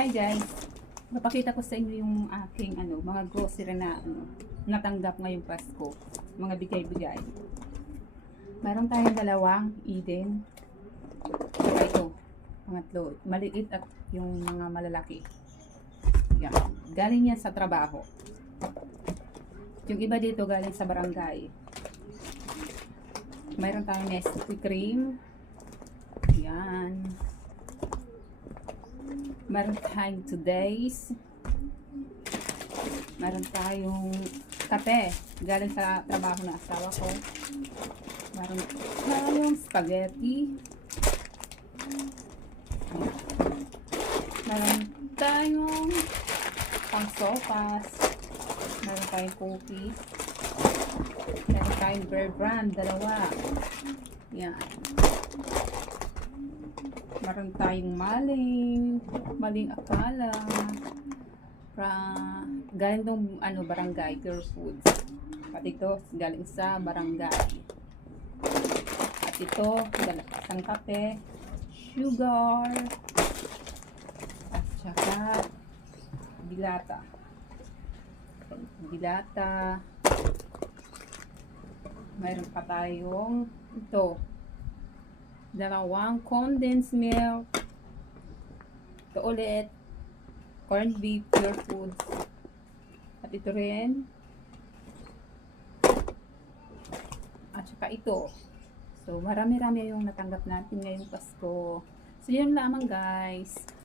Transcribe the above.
Hi guys, napakita ko sa inyo yung aking mga grocery na natanggap ngayong Pasko, mga bigay-bigay. Meron tayong dalawang Eden. Saka ito, pangatlo, maliit at yung mga malalaki. Yan, galing yan sa trabaho. Yung iba dito galing sa barangay. Meron tayong Nestle cream. Yan. Meron tayong today's. Meron tayong kape. Galing sa trabaho ng asawa ko. Meron tayong spaghetti. Meron tayong pang-sopas. Meron tayong cookies. Meron tayong Bear Brand, dalawa. Yan. Meron tayong maling akala. Galing tong barangay, Pure Foods. At ito, galing sa barangay. At ito, isang kape, sugar, at saka dilata. Mayroon pa tayong ito, dalawang condensed milk. Ito ulit, corned beef, Pure Foods. At ito rin. At saka ito. So, marami-rami yung natanggap natin ngayong Pasko. So, yun lamang guys.